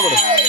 மேல போடு.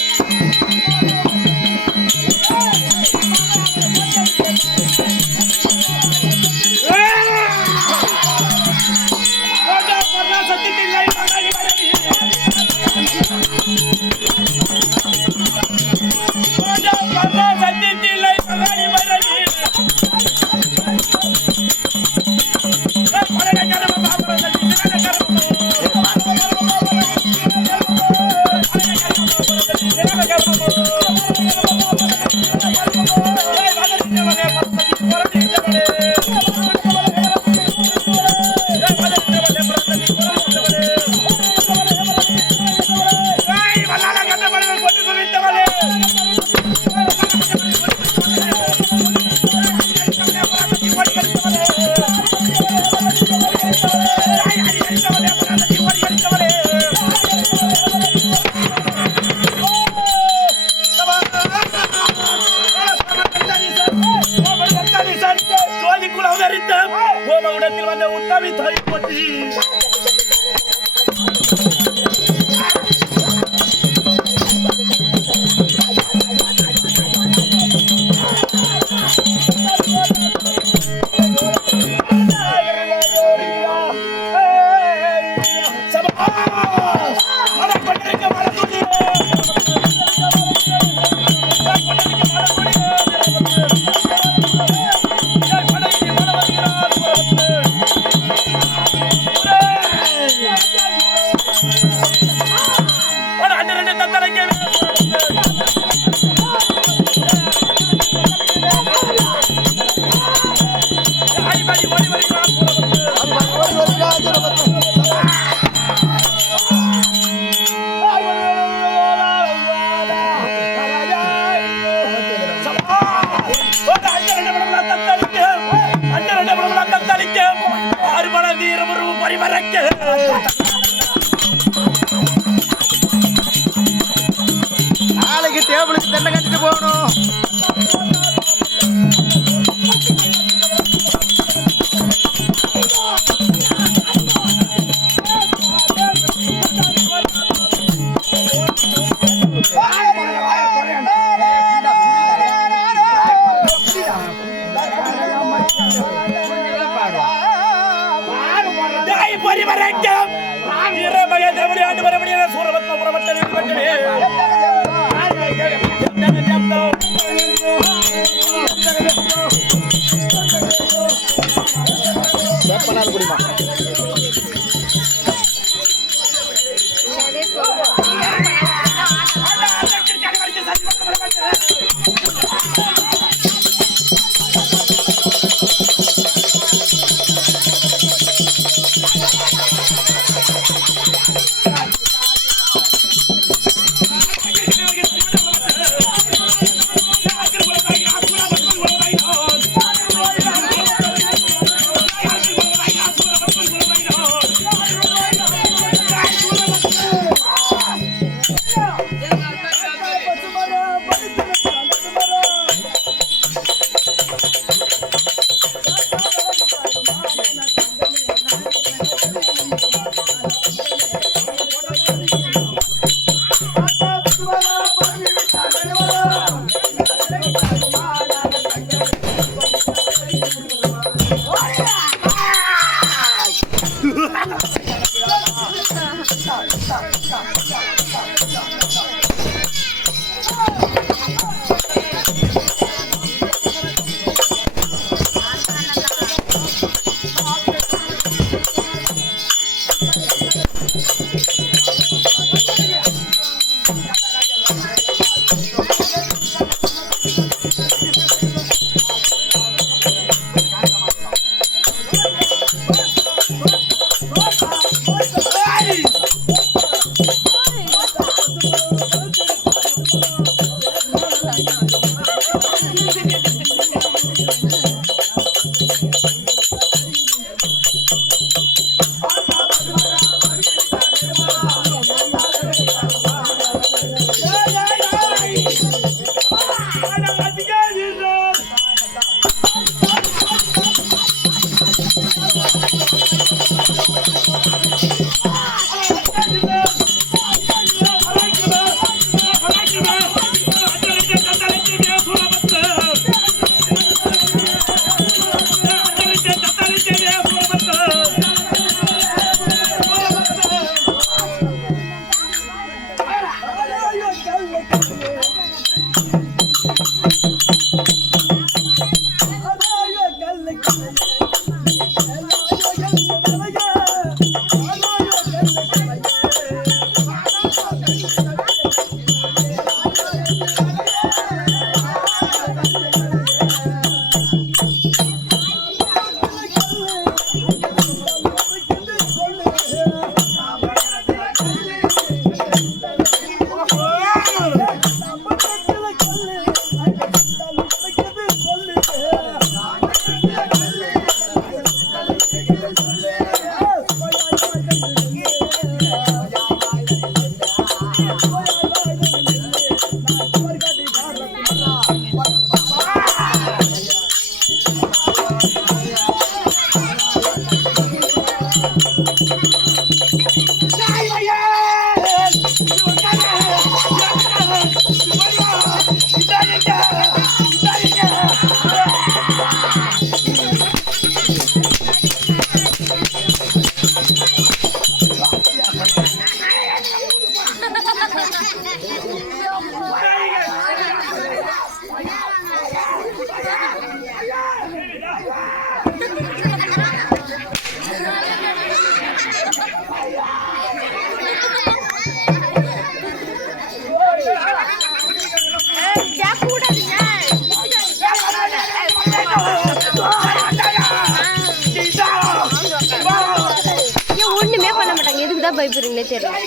நாளைக்கு டேபிளுக்கு தண்ணை கட்டிட்டு போகணும். பண்ணுறீங்களே தெரியல.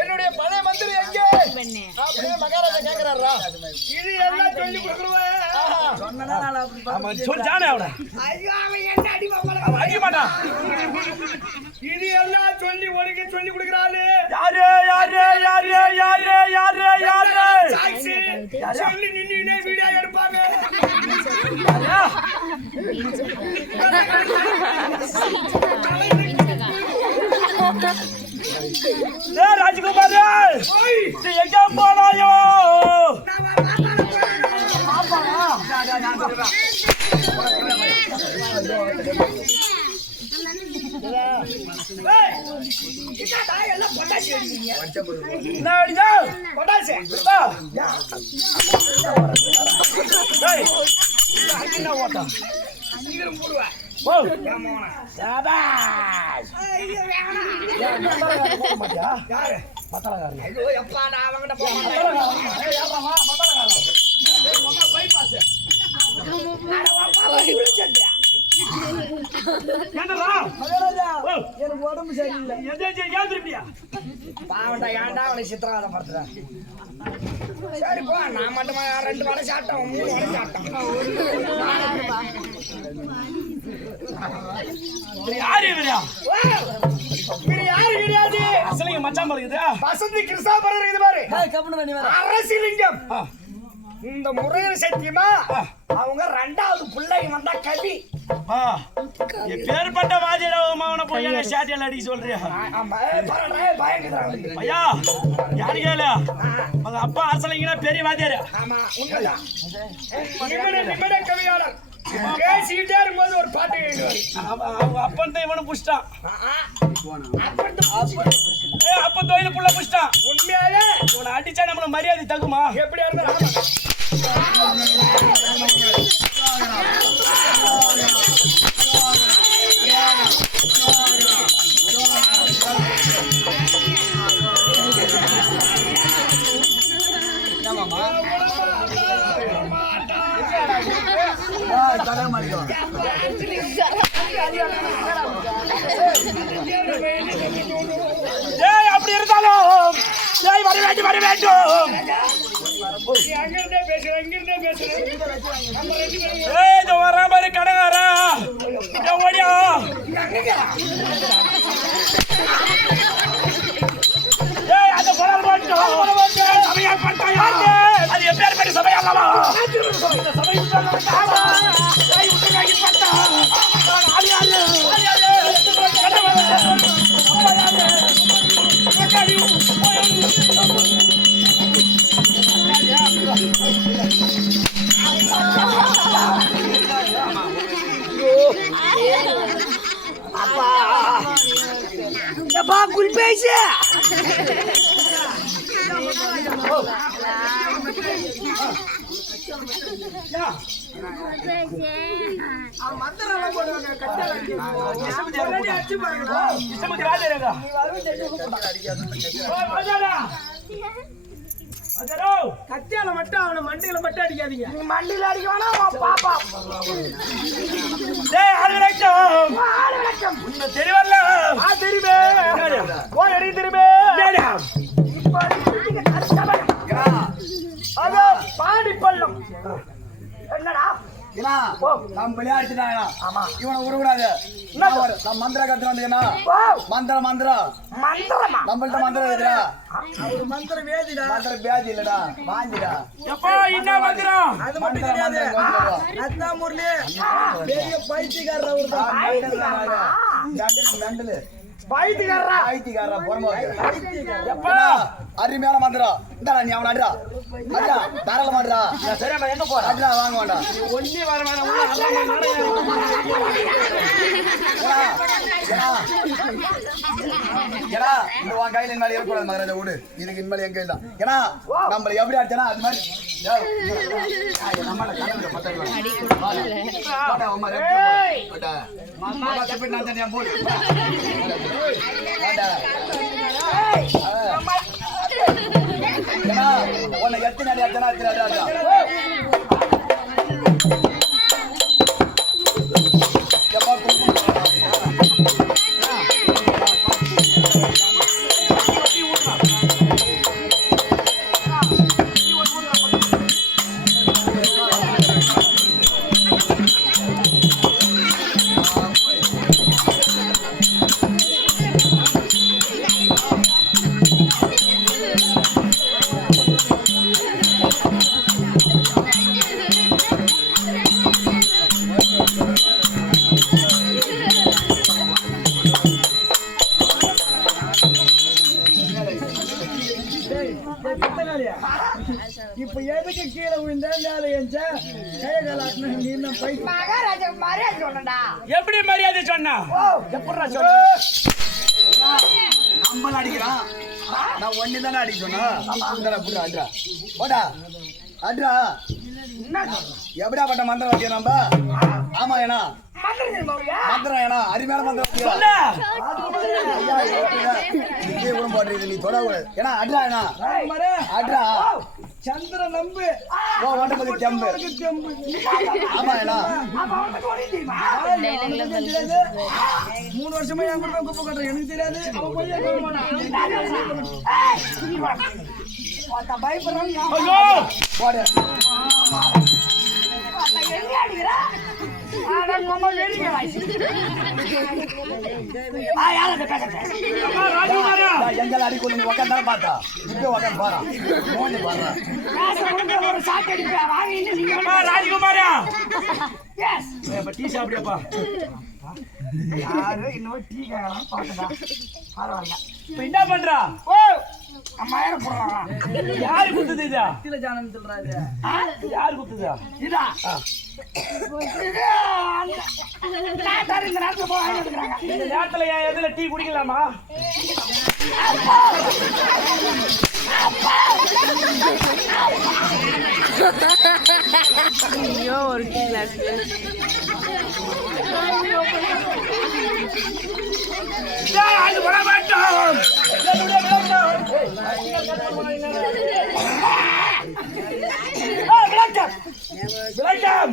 என்னுடைய பழைய மந்திரி எங்கே? மகாராஜா கேக்குறாரா? இது எல்லாம் சொல்லி கொடுக்குறவன் இது எல்லாம் சொல்லி உனக்கு சொல்லி கொடுக்குறாரு. சொல்லி நின்று வீடியோ எடுப்பாங்க. ராஜகுமார் எங்க போனாயோ? எனக்கு உடம்பு சரியில்லை. பாவண்டா ஏன்டா அவனை சித்திரவதை படுத்துற? சரி போ, நான் மட்டுமா 2 வடை சாப்பிட்டோம், 3 வடை சாப்பிட்டோம். யாரு இவரா? யாரு கிடையாது, அசலிங்க மச்சான் இருக்குது. வசந்தி கிருஷ்ணாபுரம் இருக்குது பாரு. அரசிலிங்கம் இந்த முருகன் சத்தியமா அவங்க 2வது பிள்ளை வந்தா கவி. பேர்பட்ட வாஜிராவமான போய் சாட்டியல் அடிக்க சொல்றியா? ஐயா யாரு கேளு, அவங்க அப்பா அரசலிங்கன்னா பெரிய வாத்தியாரு. கவியாளர் பேசிக்கிட்டே இருக்கும்போது ஒரு பாட்டு அவங்க அப்பன் தான் இவனை புஷ்டான். அப்பன் தொழில புள்ள புஷ்டான். உண்மையாவே இவனை அடிச்சா நம்மள மரியாதை தகுமா? எப்படியா இருந்தாலும் அப்படி இருந்தாலும் வர வேண்டும். கடகாரா ஓடியா அந்த அது எப்பேர் பெரிய சபை அல்லவா? குளிப்பேச்சு மந்திரம் போடுவாங்க கட்டால அடிச்சு பாருங்க இஷ்டமதி வாதிரங்க நீ வரவே தெரியும் கத்தியால மட்டும் அவனை மண்டையில மட்டும் அடிக்காதீங்க நீ மண்டையில அடிக்க வேணாம் பாப்பா டேய் ஆளு விளக்கம் உன்னை தெரியவரல தெரியுமே ஓ எனக்கு தெரியுமே இப்ப நீங்க கஷ்டப்பட அதோ பாடி பள்ளம் என்னடா நம்ம விளையாடுறாங்க ஆமா இவனை விடக்கூடாது மந்திர கத்து வந்தீங்கன்னா மந்திரம் மந்திரம் மந்திரமா நம்மள்ட்ட மந்திரம் இருக்குடா ஒரு மந்திர வேதிடா மந்திர வியாதி இல்லடா வாங்கிடா எப்பா என்ன மந்திரம் அது மட்டும் கிடையாது அதான் முரளி பெரிய பைத்தியக்காரர் மெண்டலு பைத்தியக்காரரா எப்பா அருமையான மந்திரம் இந்தாடா நீ அவனை அடிடா அடிடா தாராள மாடுறா சரியா எங்க போற அடிடா வாங்க வேண்டாம் ஒண்ணே வர வேணாம் ஏன்னா இந்த உன் கையில இனிமேல் இருக்கக்கூடாது மகராஜா விடு இதுக்கு இனிமேல் எங்க இல்ல ஏன்னா நம்மள எப்படி அடிச்சனா அது மாதிரி உன்னை எத்தனை அடி அடிச்சனா இப்ப எதுக்கு கீழே விழுந்தா மேல ஏஞ்சா மகாராஜா மரியாதை சொன்னடா எப்படி மரியாதை சொன்னா எப்படா நம்மள அடிக்கிறான் நான் ஒண்ணு தானே அடிக்க சொன்னா அட்ரா போடா அட்ரா எப்படியாப்பட்ட மந்திரம் வச்சியா நம்ம ஆமா ஏனா மந்திரம் ஏனா அருமையான மந்திரம் போடுறது நீ தொடக்கூடாது ஏன்னா அட்ரா ஏனா அட்ரா சந்திர நம்பு ஓ ஒண்டபதி தெம்பு ஆமா ஏனா 3 வருஷமா என் கூட குப்பை கட்டுற எனக்கு தெரியாது அவன் போய் பயப்படுறான் போடு எங்களை அடிக்கொண்டு நீ உட்காந்து பார்த்தா இப்ப உட்காந்து பாரா மோனி பாரா ராஜகுமாரா டீ சாப்பிடியாப்பா யாரு இன்னும் டீ பாத்துட்டா பரவாயில்ல இப்ப என்ன பண்றா ஓ அம்மா யார போடுறான் யாரு குத்துது இதா கத்தில ஜானம் சொல்றாரு யாரு குத்துதா இதா இந்த நேரத்துல என் எதுல டீ குடிக்கலாமா ஐயோ ஒரு டீ கிளாஸ் அது வர மாட்டோம் விளக்கம்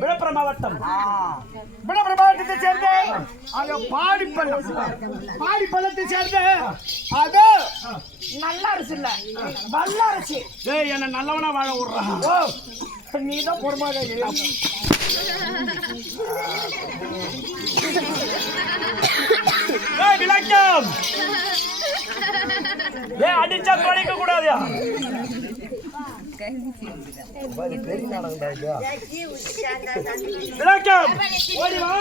விழுப்புரம் மாவட்டம் விழுப்புரம் மாவட்டத்தை சேர்ந்த அங்க பாடிப்பள்ளத்தை சேர்ந்த அது நல்ல அரசு இல்ல வல்ல அரசு என்ன நல்லவனா வாழ விடுறான் ஓ நீதான் பொறுமாக விளக்கம் அடிச்சா தொலைக்க கூடாது விளக்கம் ஓடி வா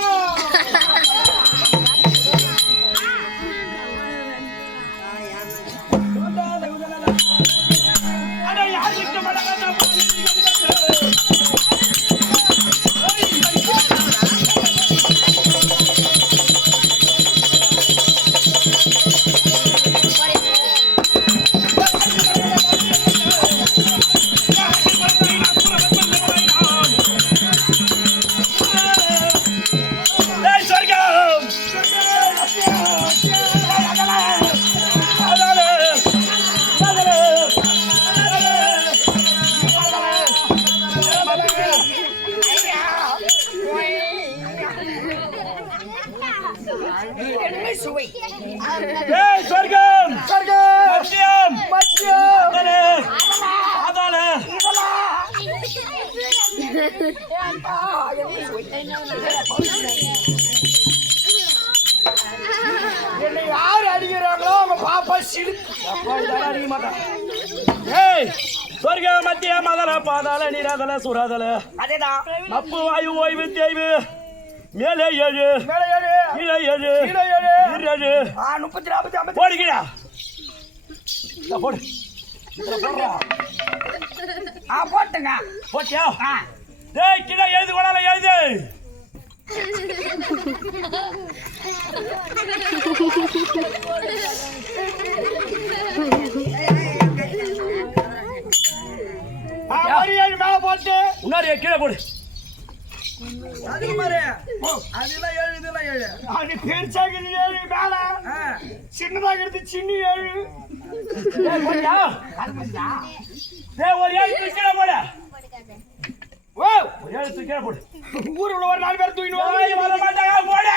ஏய் சொர்க்கம் சொர்க்கம் மத்தியம் மத்தியம் பாதாள என்னை யாரு அடிக்கிறாங்களோ அவங்க பாப்பா சிடு அடிக்க மாட்டான். ஏய் சொர்க்கம் மத்தியம் மதல பாதாள நீராதல சுராதல அதேதான் நப்பு வாயு ஓய்வு தேய்வு மேலே ஏழு மேலே ஏழு கீழே ஏழு கீழே ஏழு ஏழு 30 40 50 போடுகிறா போடு இதுல போடுறா போட்டுங்க போட்டியா டேய் கீழே எழுது கொடால எழுது மேல போட்டு முன்னாடி கீழே போடு அதுக்கு பாரு அதெல்லாம் ஏழு இதெல்லாம் ஏழு அது பெருசாகிறது ஏழு மேல சின்னதாகிறது சின்ன ஏழு டேய் போட்டியா டேய் ஒரு எழுத்து கீழே போடு ஓ ஒரு எழுத்து கீழே போடு ஊருல ஒரு 4 பேர் தூக்கிட்டு ஓய் வர மாட்டாங்க போடு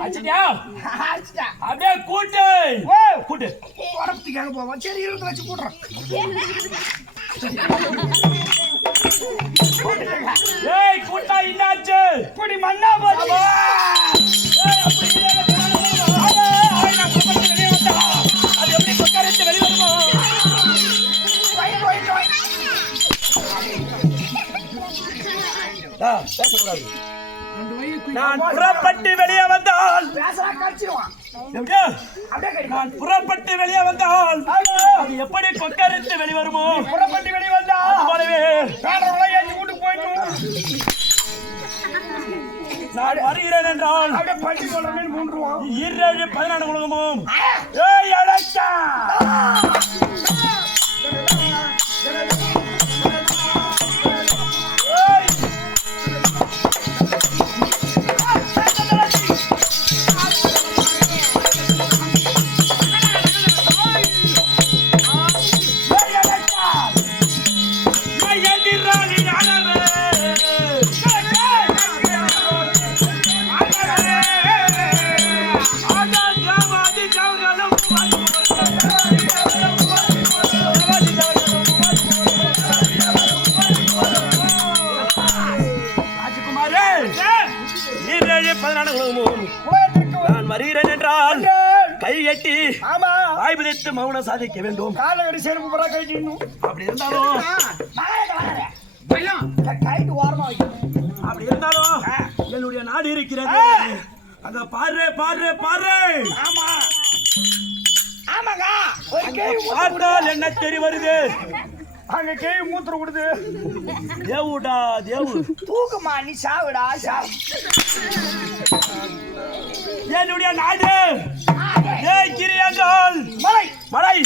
அடிச்சிட்டியா அப்படியே கூட்டு கூட்டு உடம்புக்காக போவோம் சரி இருந்து வச்சு கூட்டுறோம் ஏய் கூட்டா என்னாச்சு இப்படி மண்ணா போச்சு அது எப்படி கொக்கரித்து வெளிவருமோ பேசக்கூடாது நான் புறப்பட்டு வெளியே வந்தால் பேசலாம் கடிச்சிருவான் எப்படியா? அப்படியே கடிப்பான் நான் புறப்பட்டு வெளியே வந்தால் அது எப்படி கொக்கரித்து வெளிவருமோ புறப்பட்டு வெளியே வந்தா போலவே பேரவங்களை ஏற்றி வீட்டுக்கு போயிடணும் நான் வருகிறேன் என்றால் அப்படியே பட்டி சொல்ற மீன் மூன்றுவான் 7 14 உலகமும் ஏய் அடக்கா நான் வருகிறேன் என்றால் கை கட்டி ஆய்வதித்து மௌனம் சாதிக்க வேண்டும் காலகடி செருப்பு புறா கட்டிடணும் அப்படி இருந்தாலும் கைட்டு ஓரமா வைக்கணும் அப்படி இருந்தாலும் என்னுடைய நாடு இருக்கிறது அங்க பாரு பாரு பாரு ஆமா ஆமாங்க ஒரு கேள்வி பார்த்தால் என்ன தெரி வருது அங்க கேள்வி மூத்திரம் கொடுது தேவுடா தேவு தூக்குமா நீ சாவுடா சாவு என்னுடைய நாடு கிரியங்கள் மலை மலை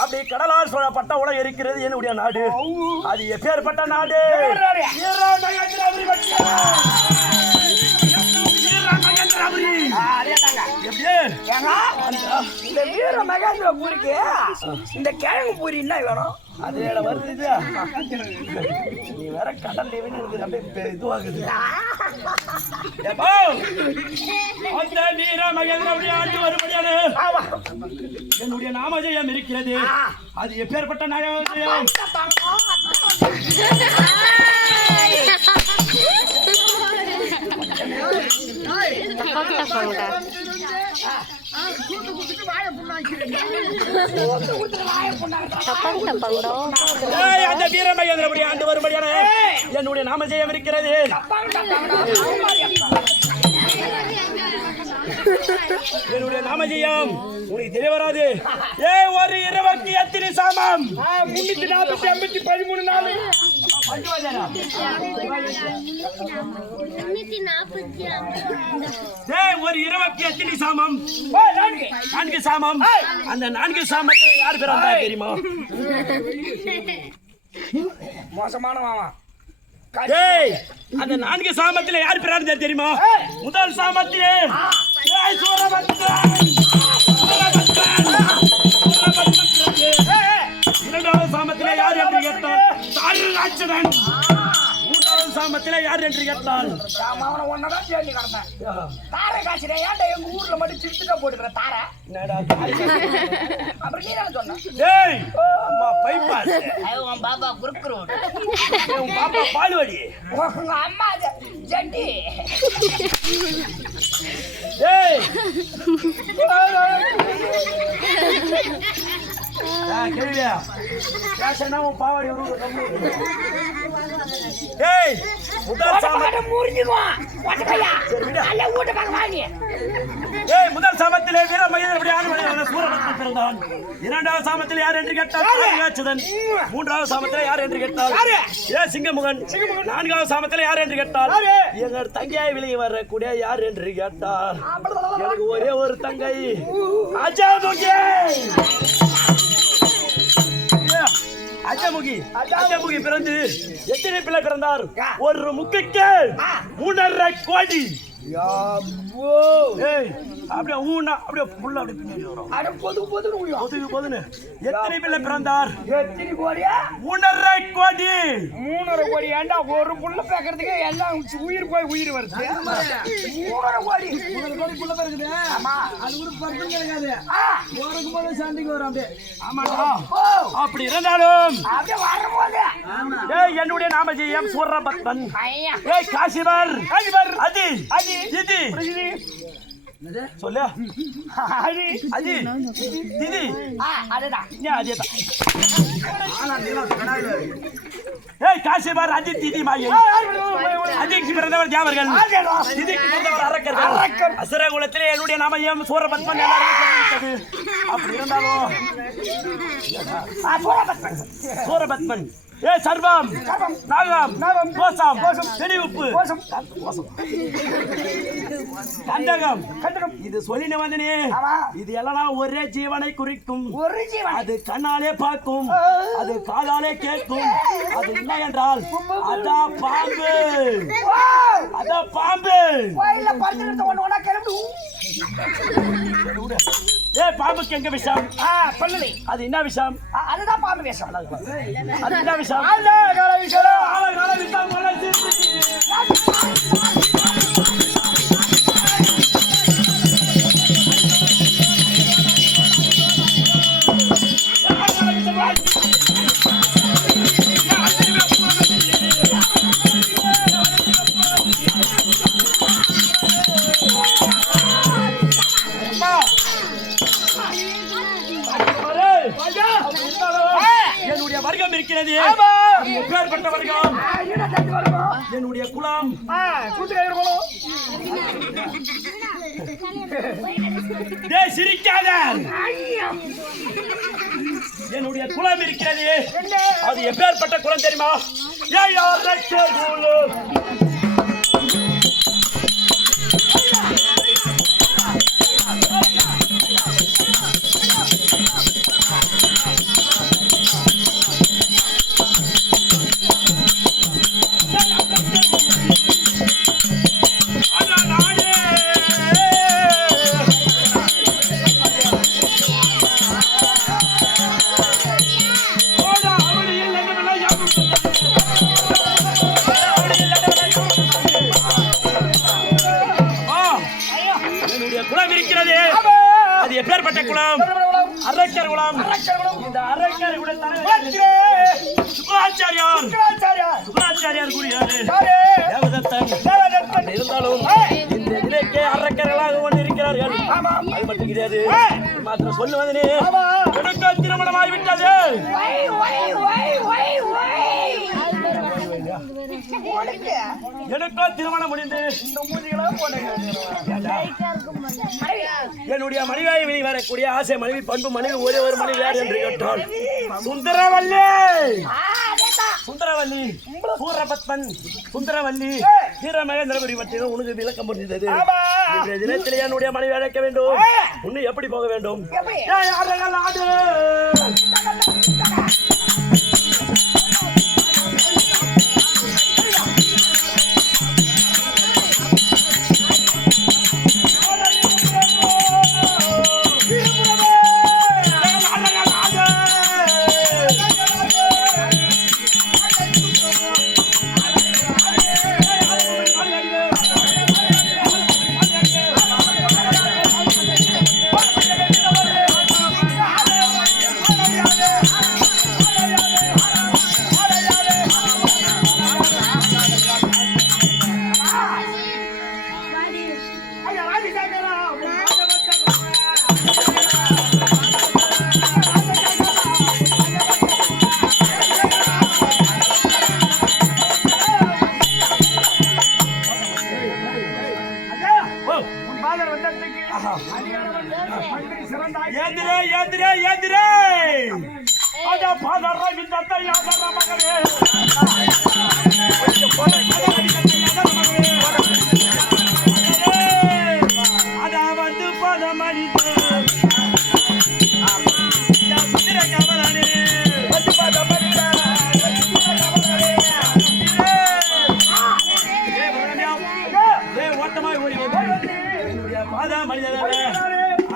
அப்படி கடலால் சூழப்பட்ட உலகம் இருக்கிறது என்னுடைய நாடு அது எப்பேற்பட்ட நாடு இந்த வீர மகேந்திர பூரிக்கு இந்த கிழங்கு பூரி என்ன வேணும் அது வருது இது நீ வேற கடல் அப்படியே இதுவாகுது அந்த வீர மகேந்திர ஆண்டு வரும்படியான என்னுடைய நாமஜெயம் இருக்கிறது அது எப்பேற்பட்ட நாமஜெயம் அந்த வீர மகேந்திர ஆண்டு வரும்படியான என்னுடைய நாமஜெயம் இருக்கிறது என்னுடைய நாமஜெயம் உனக்கு தெரிய வராது. ஒரு இரவுக்கு எத்தனை சாமம்? 340 13 நாள். ஒரு இரவுக்கு எத்தனை சாமம்? 4 சாமம். அந்த 4 சாமத்தை யார் பிறந்தா தெரியுமா? மோசமான மாமா. அந்த 4 சாமத்திலே யார் பிறந்தா தெரியுமா? முதல் சாமத்திலே சூரபத்மன். இரண்டாவது சாமத்திலே யார் என்று கேட்டால் தாரகாசுரன். மூன்றாவது சாமத்திலே யார் என்று கேட்டால் அவனை ஒன்னதான் தேடி கிடந்தேன். தாரகாசுரன் ஏன்டா எங்க ஊர்ல மட்டும் சிரிச்சுட்டா போட்டுக்கிற தாரை? அப்புறம் நீ தானே சொன்ன? உன் பாப்பா குறுக்குறோம், உன் பாப்பா பால்வடி, உங்க அம்மா ஜட்டி. கேள்வியா பேசனா உன் பாவாடி முதல் சாமத்திலே வீர மனிதன் சூரபத்மன் பிறந்தான். இரண்டாவது சாமத்தில் யார் என்று கேட்டால் மூன்றாவது சாமத்தில் யார் என்று கேட்டால் சிங்கமுகன். நான்காவது சாமத்தில் யார் என்று கேட்டால் எங்கள் தங்கையாய் விலகி வரக்கூடிய யார் என்று கேட்டால் எனக்கு ஒரே ஒரு தங்கை அஜாமுகி. அஜமுகி பிறந்து எத்தனை பிள்ளை பிறந்தார்? ஒரு முக்கைக்கு 3.5 கோடி. அப்படியே ஊனா அப்படியே புள்ள அப்படியே பின்னாடி வரும். எத்தனை பிள்ளை பிறந்தார்? எத்தனை கோடியா? 3.5 கோடி. 3.5 கோடி. ஏண்டா ஒரு புள்ள பேக்கிறதுக்கு எல்லாம் உயிர் போய் உயிர் வருது. 3.5 கோடி. 3.5 கோடி புள்ள பிறகுது. ஆமா, அது ஒரு பர்சன் கிடையாது. போறதுக்கு போது சண்டைக்கு வரும் அப்படியே. ஆமாடா. அப்படி இருந்தாலும் அப்படியே வரும்போது என்னுடைய நாமஜெயம் சூரபத்மன். ஐயா காசிவர் அதி இது சொல்லு. அதி திதி அதுதான். அதேதான். காசிவர் அதி திதி மாயை. அதிக்கு பிறந்தவர் தேவர்கள், திதிக்கு பிறந்தவர் அரக்கர்கள். அசுரகுலத்திலே என்னுடைய நாமயம் சூரபத்மன் எல்லாரும். அப்படி இருந்தாலும் சூரபத்மன் சர்வம் நாகம் கோசம் தெளிவுப்பு கண்டகம் இது சொல்லின வந்தனே. இது எல்லாம் ஒரே ஜீவனை குறிக்கும். அது கண்ணாலே பார்க்கும், அது காதாலே கேட்கும். அது என்ன என்றால் அதான் பாம்பு. அதான் பாம்பு. பாம்புக்கு எங்க விஷம்? அது என்ன விஷம்? அதுதான் பாம்பு விஷம். அது என்ன விஷம்? என்னுடைய வர்க்கம் இருக்கிறது. எப்பேற்பட்ட வர்க்கம்? என்னுடைய குலம் சிரிக்காத. என்னுடைய குலம் இருக்கிறது. அது எப்பேற்பட்ட குலம் தெரியுமா? எப்பேற்பட்ட குலம்? அரக்கர் குலம். இந்த அரக்கர் சுக்கராச்சாரியார் கூறியாரு தேவதத்தன். இருந்தாலும் இந்த நிலைக்கே அரக்கர்களாக கொண்டிருக்கிறார்கள். அது மட்டும் கிடையாது, மாத்திரம் சொல்லுவதனே எனக்கு திருமணமாகிவிட்டது. எனக்கோ திருமணம் முடிந்து இந்த மூஞ்சிகளா என்னுடைய மனைவியை வெளி வரக்கூடிய ஆசை மனைவி பண்பு மனைவி ஒரே ஒரு மனைவி யார் என்று கேட்டால் சுந்தரவல்லி சுந்தரவல்லி சூரபத்மன் சுந்தரவல்லி வீரமகேந்திரபுரி பற்றி உனக்கு விளக்கம் முடிந்தது இன்றைய தினத்தில் என்னுடைய மனைவி அழைக்க வேண்டும் உன்னை எப்படி போக வேண்டும்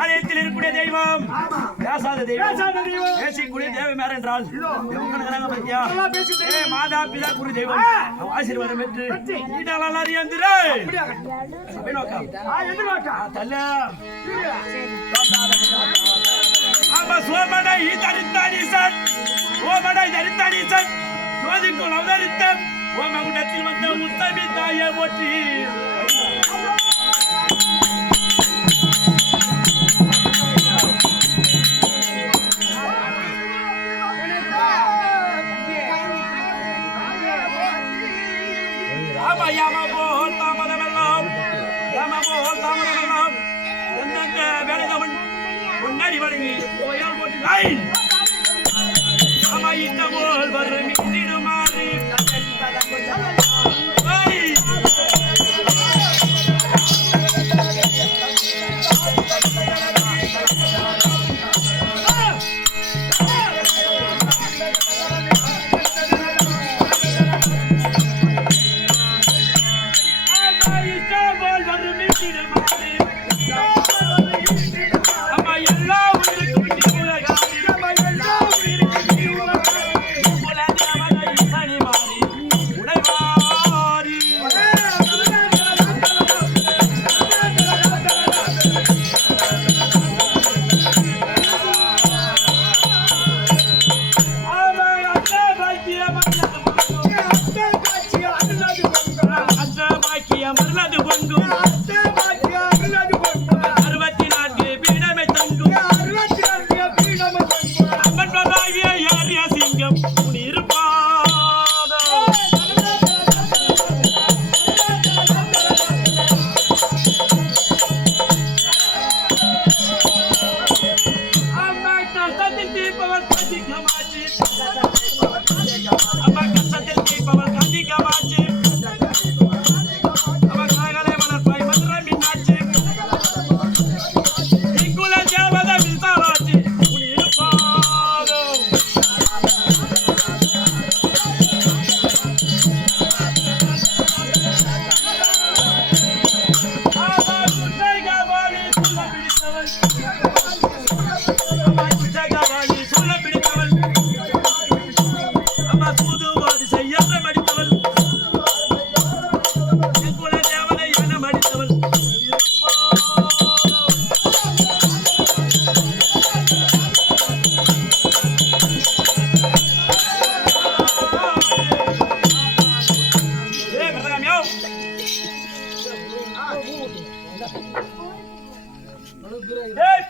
ஆலயத்தில் இருக்கக்கூடிய தெய்வம் பேசாத தெய்வம் பேசக்கூடிய தெய்வம் யார் என்றால் மாதா பிதா குரு தெய்வம் ஆசீர்வாதம் பெற்று சோமனை தரித்தானீசன் ஓமனை தரித்தானீசன் ஜோதிக்குள் அவதரித்த ஓமகுண்டத்தில் வந்த முத்தமி தாயை போற்றி முன்னாடி வழங்கி போயால் போட்டு போல் வரும் மாறி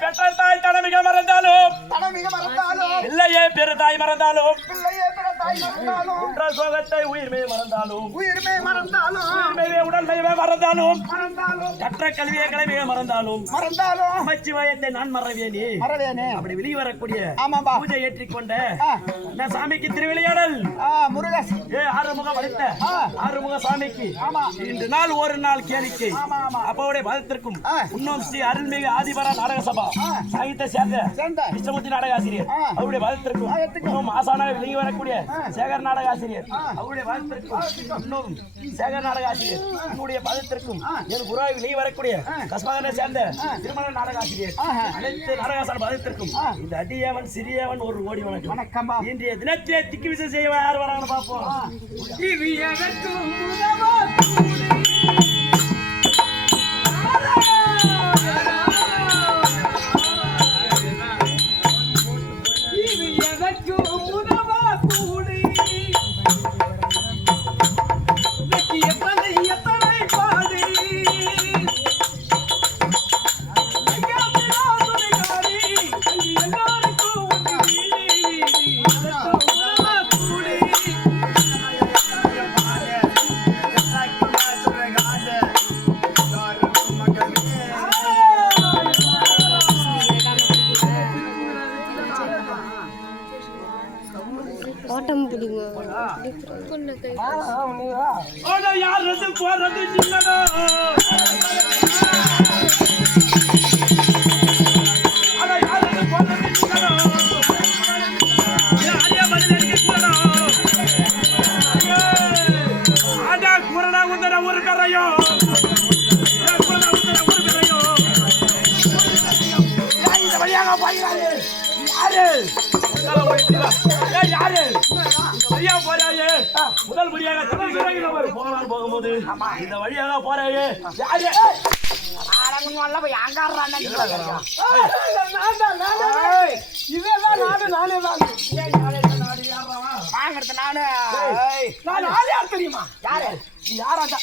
பெற்ற தாய் தனமிக மறந்தாலும் இல்லையே பெரு தாய் மறந்தாலும் தாய் மறந்தாலும் உற்ற சோகத்தை உயிர்மே மறந்தாலும் உயிர்மே மறந்தாலும் உயிர்மையே உடல்மையே மறந்தாலும் மறந்தாலும் கற்ற கல்வியை கிளவியை மறந்தாலும் மறந்தாலும் நமச்சிவாயத்தை நான் மறவேனே மறவேனே அப்படி வெளியே வரக்கூடிய ஆமாம்பா பூஜை ஏற்றிக்கொண்ட நான் சாமிக்கு திருவிளையாடல் முருகேஷ் ஆறுமுகம் அளித்த ஆறுமுக சாமிக்கு ஆமா இன்று நாள் ஒரு நாள் கேளிக்கை ஆமா ஆமா அப்போடைய பதத்திற்கும் இன்னும் ஸ்ரீ அருள்மிகு ஆதிபரா நாடக சபா சாகித்ய சேர்ந்த கிருஷ்ணமூர்த்தி நாடக ஆசிரியர் அவருடைய பதத்திற்கும் இன்னும் ஆசானாக வெளியே வரக்கூடிய சேகர் நாடக ஆசிரியர் அவருடைய பதத்திற்கும் இன்னும் சேகர் நாடக ஆசிரியர் என்னுடைய பதத்திற்கும் என் குருவாய் வெளியே வரக்கூடிய கஸ்பாதனை சேர்ந்த திருமண நாடக ஆசிரியர் அனைத்து நாடகாசான பதத்திற்கும் இந்த அடியவன் சிறியவன் ஒரு ஓடி வணக்கம் இன்றைய தினத்திலே திக்கு விசை செய்ய யார் வராங்கன்னு பார்ப்போம். இது எனக்கு ஓட்டம் பிடிங்க யாரு போறது இல்லடா ஒரு கரையோ வழியாக போகிறாரு யாரு வழியா போறாயே முதல் வழியாக போகலாம் போகும்போது இந்த வழியாக போறாயே யாரு தெரியுமா யாரு யாராண்டா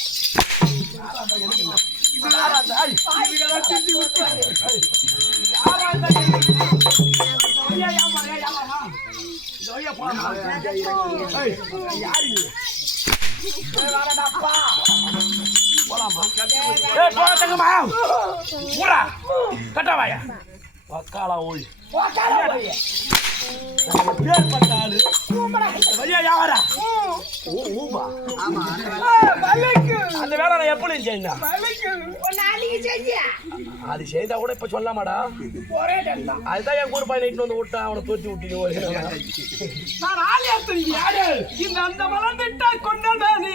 கட்டவாயா வக்காலா ஓய் அந்த வேலை நான் எப்படி செஞ்சேன் அது செய்தா கூட இப்ப சொல்லாமாடா அதுதான் என் கூட பையன் நைட்டு வந்து விட்டான் அவனை தோற்றி விட்டு இந்த அந்த வளர்ந்துட்டா கொண்டாடி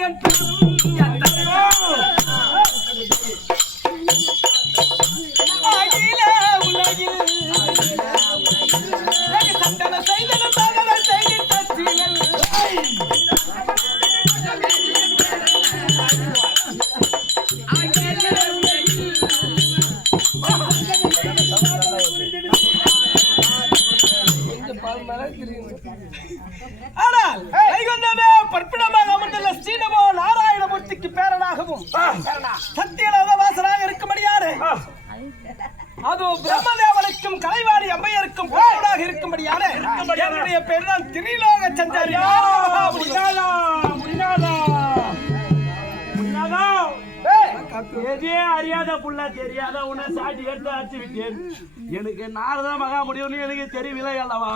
ஆனால் வைகுந்தமே பற்பிடமாக அமர்ந்துள்ள ஸ்ரீநமோ நாராயணமூர்த்திக்கு பேரனாகவும் சத்தியநாத வாசனாக இருக்கும்படியாரு அதுவும் பிரம்மதேவனுக்கும் கலைவாணி அம்மையருக்கும் பேரனாக இருக்கும்படியான என்னுடைய பேர் தான் திரிலோக சஞ்சாரி. அறியாத புள்ள தெரியாத உன்னை சாட்சி எடுத்து அடிச்சு விட்டேன். எனக்கு நாரதான் மகா முடியும்னு எனக்கு தெரியவில்லை அல்லவா?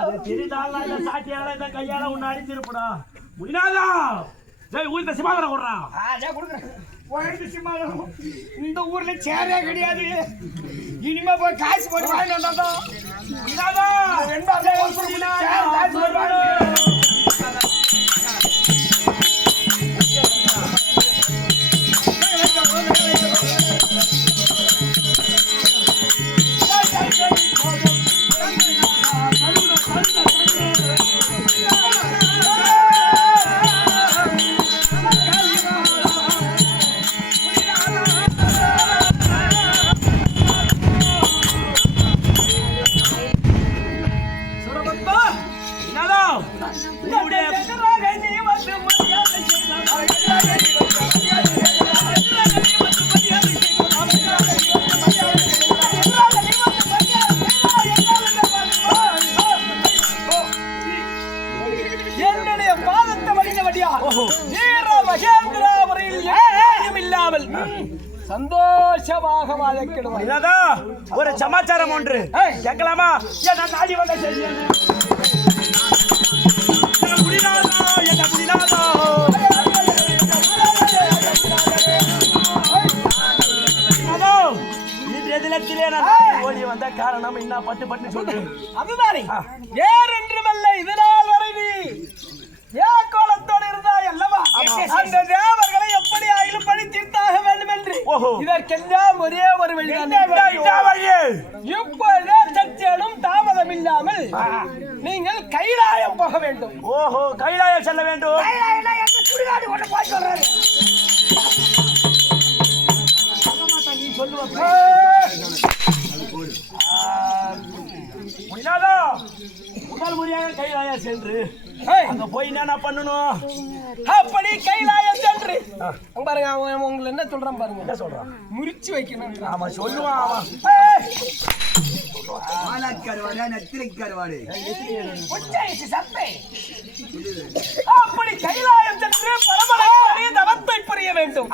அது தெரிந்தால இந்த சாட்சியால இந்த கையால உன்னை அடிச்சிருப்படா. முடியாதா? ஜெய் ஊர்ல சிமாகரம் கொடுறான். இந்த ஊர்ல சேரே கிடையாது. இனிமே போய் காசு போட்டு வாங்கி வந்தோம். சந்தோஷமாக வாழக்கிடுவார். என்னதா ஒரு சமாச்சாரம் ஒன்று கேட்கலாமா? என்ன நாடி வந்த செய்தி என்ன? என்ன புரியாதோ, என்ன புரியாதோ? அதோ, இன்றைய தினத்திலே நான் ஓடி வந்த காரணம் என்ன பட்டு சொல்லு. அதுதானே ஏறென்றுமல்ல இதனால் வரை நீ கோலத்தோடு இருந்தாய் அல்லவா? அந்த தேவர்களை எப்படி ஆயிலும் பழி தீர்த்தாக வேண்டும் என்று இதற்கெல்லாம் ஒரே ஒரு வழிதான். இப்பொழுதே சற்றேனும் தாமதம் இல்லாமல் நீங்கள் கைலாயம் போக வேண்டும். ஓஹோ, கைலாயம் செல்ல வேண்டும். சுடுகாடு கொண்டு போய் சொல்றாரு. முதல் முறையாக கைலாயம் சென்று அங்க போய் என்ன பண்ணணும்? அப்படி கைலாயம் சென்று பாருங்க, அவன் உங்களை என்ன சொல்றான் பாருங்க. என்ன சொல்றான்? முறிச்சு வைக்கணும். ஆமா சொல்லுவான். அவன் அப்படி கைலாயம் சென்று பரமனை தவத்தை புரிய வேண்டும்.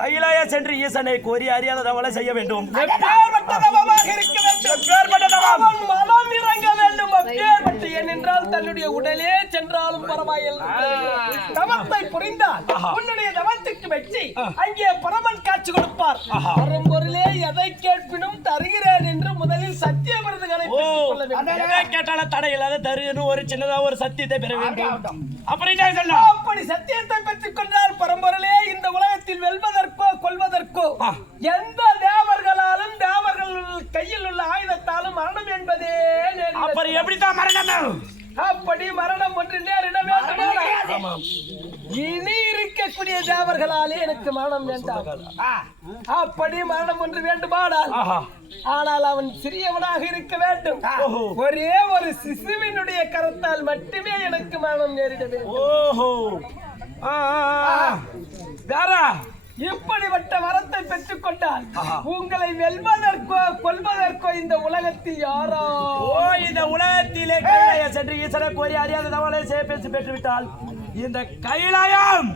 கைலாயம் சென்று ஈசனை கோரி அறியாத தவளை செய்ய வேண்டும். எப்பேற்பட்ட தவமாக இருக்க வேண்டும். எப்பேற்பட்ட தவம்? மனம் இறங்க வேண்டும். அப்பேற்பட்ட ஏனென்றால் தன்னுடைய உடலே சென்றாலும் பரவாயில்லை. தவத்தை புரிந்தால் உன்னுடைய தவத்துக்கு வெற்றி அங்கே பரமன் காட்சி கொடுப்பார். பரம்பொருளே எதை கேட்பினும் தருகிறேன் என்று முதலில் சத்திய விருதுகளை கேட்டாலும் தடை இல்லாத தருன்னு ஒரு சின்னதா ஒரு சத்தியத்தை பெற வேண்டும். அப்படி சத்தியத்தை பெற்றுக் கொண்டால் பரம்பொருளே இந்த உலகத்தில் வெல்வதற்கோ கொள்வதற்கோ எந்த தேவர்களாலும் தேவர்கள் கையில் உள்ள ஆயுதத்தாலும் மரணம் என்பதே. அப்புறம் எப்படித்தான் மரணம்? அப்படி மரணம் ஒன்று நேரிட வேண்டும். இனி இருக்கக்கூடிய தேவர்களாலே எனக்கு மரணம் வேண்டாம். அப்படி மரணம் ஒன்று வேண்டுமானால் ஆனால் அவன் சிறியவனாக இருக்க வேண்டும். ஒரே ஒரு சிசுவினுடைய கரத்தால் மட்டுமே எனக்கு மரணம் நேரிட வேண்டும். ஓஹோ, வேற இப்படிப்பட்ட வரத்தை பெற்றுக் கொண்டால் உங்களை வெல்வதற்கோ கொல்வதற்கோ இந்த உலகத்தில் யாரோ இந்த உலகத்திலே கைலாயம் சென்று ஈசனை கோரி அறியாத தவளை பேசி பெற்றுவிட்டால் இந்த கைலாயம்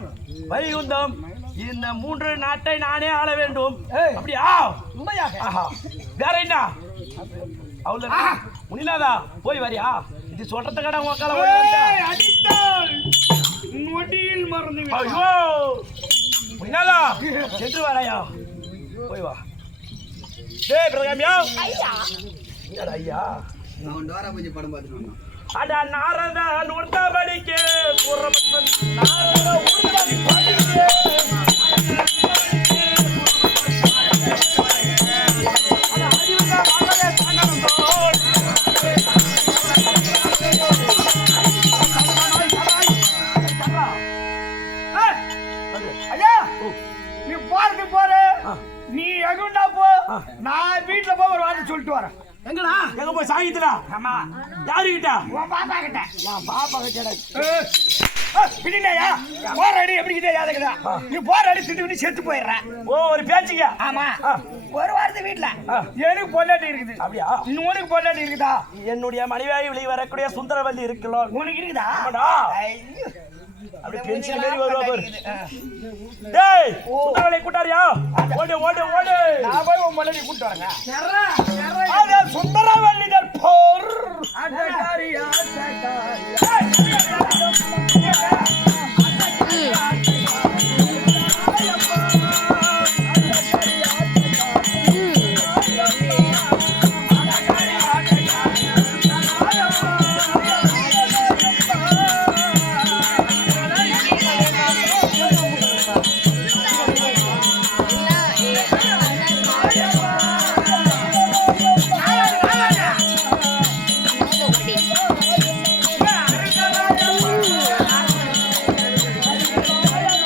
வைகுந்தம் இந்த 3 நாட்டை நானே ஆள வேண்டும். அப்படியா? உண்மையாக? வேற என்ன? அவ்வளவு முடியாதா? போய் வரியா? இது சொல்றது கடை உக்கால நொடியில் மறந்து. ஐயோ முடியாதா? சென்று வரையா? போய் வா. டேய் பிரகாமியா, ஐயா அட நாரத நூர்த்தபடிக்கு புறமத்தன் நாரத ஊர்தபடி படிக்கே அட அறிவுங்க வாங்கலே தாங்கணும் தோள் ஐயா நீ போறது போற, நீ எங்கடா போ, நான் வீட்டுல போய் ஒரு வார்த்தை சொல்லிட்டு வரேன். எங்கடா? எங்க போய் சாகிட்டா? ஆமா. யாரு கிட்ட? உன் பாப்பா கிட்ட. நான் பாப்பா கிட்ட. பிடிலையா? போற அடி எப்படி கிட்ட யாதுக்குதா? நீ போற அடி திட்டு செத்து போயிடுற. ஓ, ஒரு பேச்சுங்க. ஆமா. ஒரு வாரத்து வீட்டுல எனக்கு பொண்டாட்டி இருக்குது. அப்படியா? உனக்கு பொண்டாட்டி இருக்குதா? என்னுடைய மனைவியாய் வெளியே வரக்கூடிய சுந்தரவல்லி இருக்கலாம். உனக்கு இருக்குதா? ஆமாடா. அப்படி பென்சில் மாதிரி வருவா பாரு. டேய், சுந்தரவல்லி கூட்டாரியா? ஓடு ஓடு ஓடு. நான் போய் உன் பொண்டாட்டி கூட்டி வரேங்க. அட சுந்தரவல்லி